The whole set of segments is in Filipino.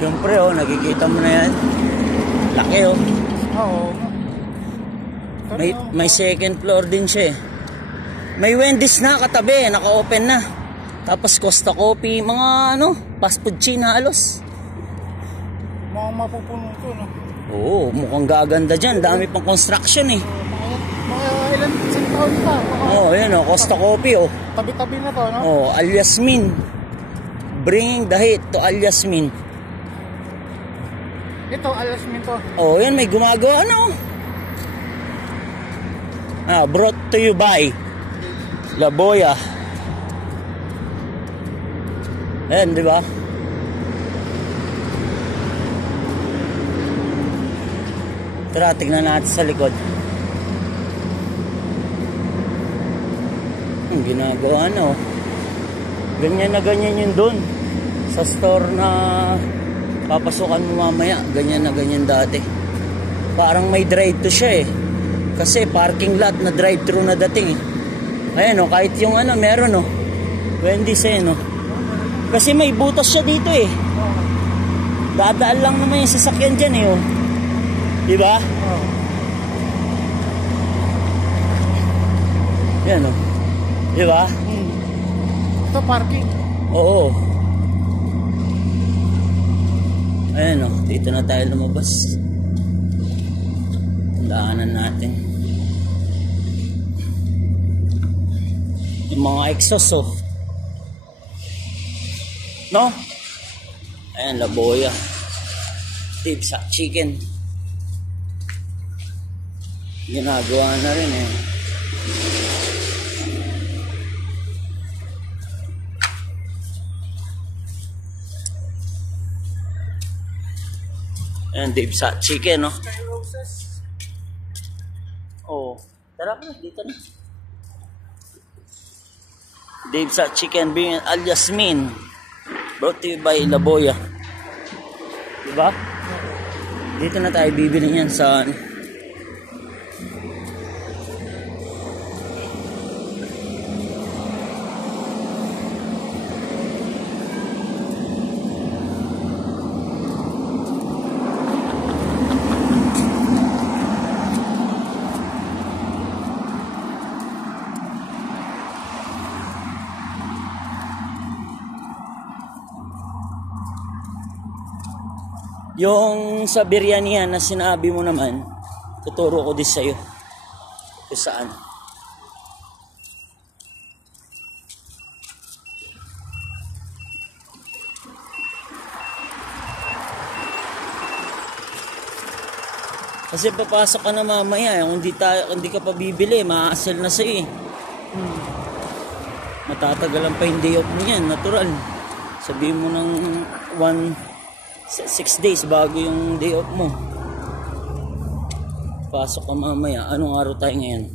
Yung pre, oh, nakikita mo na yan. Laki, oh. Oo. May second floor din siya, eh. May Wendy's na katabi, naka-open na. Tapos Costa Coffee, mga ano, fast food chain halos. Mga mapupuno to, no? Oo, mukhang gaganda dyan. Dami pang construction, eh. Mga ilan isang taon pa. Oo, yan, oh, Costa Coffee, oh. Tabi-tabi na to, no? Oh, Al Yasmin. Bringing the heat to Al Yasmin. Ito, alasmin to. Oh, yan, may gumagawa, ano? Brought to you by La Boya. Ayan, di ba? Tara, tignan natin sa likod. Ang ginagawa, no? Ganyan na ganyan yun dun. Sa store na papasukan mo mamaya, ganyan na ganyan dati. Parang may drive-thru siya, eh. Kasi parking lot na drive-thru na dating, eh. Ayan, oh, kahit yung ano, meron, oh. Wendy's, eh, no? Kasi may butas siya dito, eh. Dadaan lang naman yung sasakyan dyan, eh, oh. Diba? Yan, oh. Diba? Ito, parking. Oo. Ayan, oh. Dito na tayo lumabas. Daanan natin. Yung mga exhaust, oh. No? Ayan, La Boya. Tips sa chicken. Ginagawa na rin, eh. Ayan, Dave sa chicken, no? Oh, tara pa, dito na. Dave sa chicken being Al Yasmin. Brought to you by La Boya. Diba? Dito na tayo bibili niyan sa yung sa biryanihan na sinabi mo naman, tuturo ko din sa'yo kung saan. Kasi papasok ka na mamaya, kung hindi ka pa bibili, ma-hassle na sa'yo, eh. Matatagalan pa yung day off mo yan, natural. Sabihin mo ng 6 days bago yung day off mo. Pasok ka mamaya. Anong araw tayo ngayon?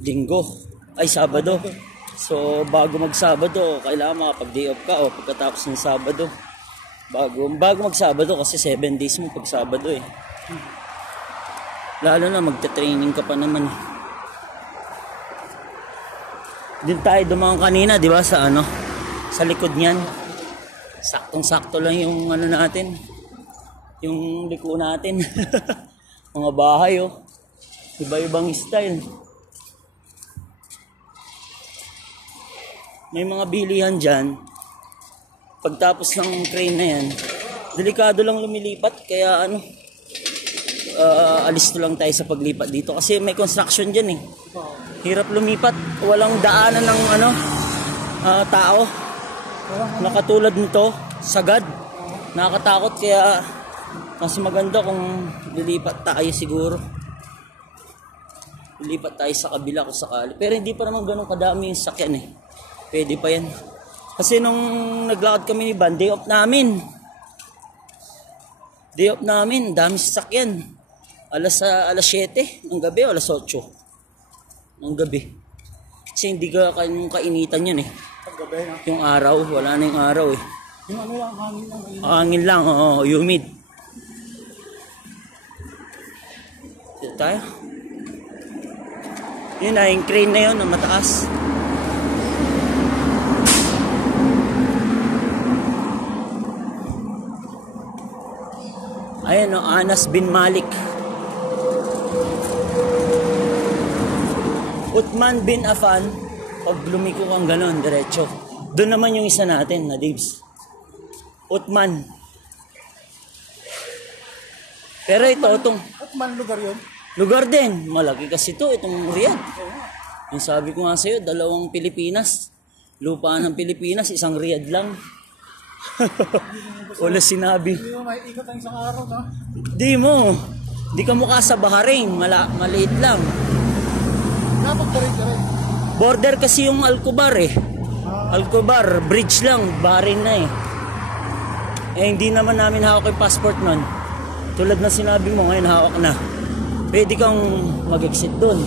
Linggo. Ay, Sabado. So, bago mag-Sabado, kailangan makapag-day off ka o pagkatapos ng Sabado. Bago mag-Sabado kasi 7 days mo pag Sabado, eh. Lalo na magte-training ka pa naman, eh. Din tayo dumaan kanina, di ba, sa ano? Sa likod niyan. Saktong-sakto lang yung ano natin, yung liko natin. Mga bahay, oh. Iba-ibang style. May mga bilihan dyan. Pagtapos ng crane na yan, delikado lang lumilipat. Kaya ano, alis to lang tayo sa paglipat dito. Kasi may construction dyan, eh. Hirap lumipat. Walang daanan ng ano, tao. Nakatulad nito, sagad. Nakakatakot, kaya mas maganda kung lilipat tayo siguro. Lilipat tayo sa kabila kung sakali. Pero hindi pa naman ganun kadami yung sakyan, eh. Pwede pa yan. Kasi nung naglakad kami ni Van, day off namin. Day off namin, dami sasakyan. Alas 7 ng gabi, alas 8 ng gabi. Kasi hindi ka kainitan yan, eh. Yung araw, wala na yung araw, eh. Yung ano lang, hangin lang. Hangin lang, oo, humid. Dito tayo. Yun na, yung crane na yun, na mataas. Ayan o, Anas bin Malik. Uthman bin Affan. Pag lumiko kang ganon, diretso. Doon naman yung isa natin na Dibs. Uthman. Pero ito, itong Uthman lugar yun. lugar din. Malaki kasi ito, itong Riyadh. Yung sabi ko nga sa'yo, dalawang Pilipinas. Lupa ng Pilipinas, isang Riyadh lang. Wala sinabi. Hindi mo maiikot ang isang araw, no? Di mo. Di ka mukha sa Bahrain. Maliit lang. Dapat pa rin ka rin. Border kasi yung Al-Kubar eh. Al-Kubar, bridge lang. Bahrain na eh. Eh hindi naman namin hawak yung passport nun. Tulad na sinabi mo, ngayon hawak na. Pwede kang mag-exit dun.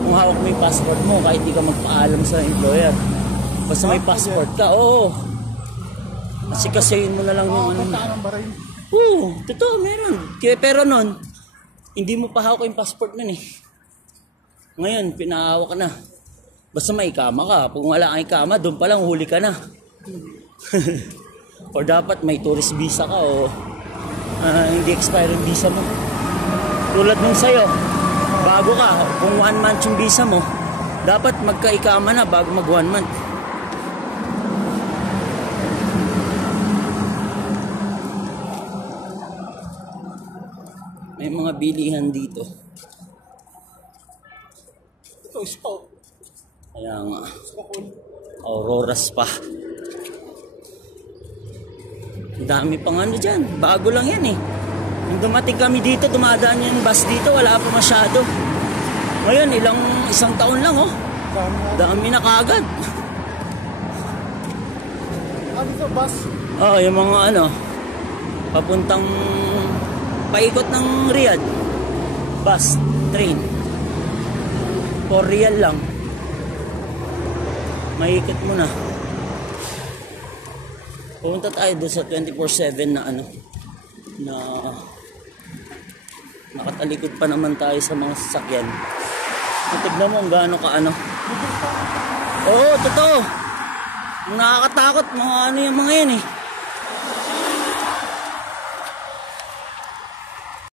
Kung hawak mo yung passport mo, kahit di ka magpaalam sa employer. Basta may passport ka, oo. Kasi kasayin mo na lang yung ano. Punta ka ng Bahrain. Oo, totoo, meron. Pero nun, hindi mo pa hawak yung passport nun eh. Ngayon, pinahawak ka na. Basta may ikama ka. Pag wala kang ikama, doon pa lang huli ka na. Or dapat may tourist visa ka o hindi expired visa mo. Tulad nung sa'yo, bago ka, kung 1 month yung visa mo, dapat magka-ikama na bago mag 1 month. May mga bilihan dito. Ito, spa. Kaya nga, Spa cool. Auroras pa. Dami pang ano dyan. Bago lang yan eh. Nung dumating kami dito, dumadaan yung bus dito, wala pa masyado. Ngayon, isang taon lang oh. Dami na kaagad. Ano ito, bus? Oh, yung mga ano, papuntang paikot ng Riyadh. Bus, train. 4 real lang. Maikot mo na. Pumunta tayo doon sa 24/7 na ano, na nakatalikod pa naman tayo sa mga sasakyan. Tignan mo kung gaano ka ano. Oo, totoo. Nakakatakot mga ano yung mga yan eh.